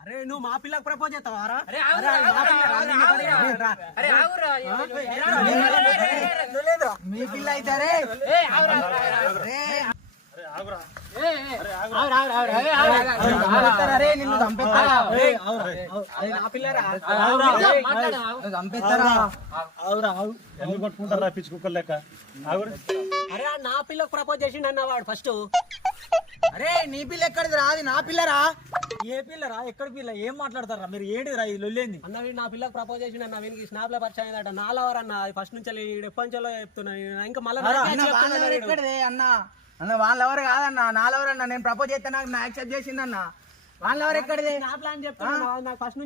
అరే నువ్వు మా పిల్లకి ప్రపోజ్ చేస్తావారా? మీ పిల్ల అవుతారే నిన్ను చంపేస్తారా? ఎందుకు కొట్టుకుంటారా పిచ్చి కుక్కలు లెక్క? అరే నా పిల్లకు ప్రపోజ్ చేసిండు అన్న వాడు ఫస్ట్. అరే నీ పిల్ల ఎక్కడిది రా? అది నా పిల్లరా? ఏ పిల్లరా? ఎక్కడ పిల్ల? ఏం మాట్లాడతారా మీరు? ఏంటిరా ఇది లొల్లేంది? అన్న వీడు నా పిల్లకు ప్రపోజ్ చేసిండు అన్న. వీనికి స్నాప్ లో పరిచయం అయిందట. నాలవర్ అన్న ఫస్ట్ నుంచి ఎప్పటి నుంచో చెప్తున్నా. ఇంకా మళ్ళీ అన్న అన్న వాళ్ళెవరు కాదన్న, నాలెవరు అన్న. నేను ప్రపోజ్ చేస్తే నాకు యాక్సెప్ట్ చేసిందన్న. వాళ్ళెవరు ఎక్కడిది? నా ప్లాన్ చెప్తున్నా నాకు ఫస్ట్ నుంచి.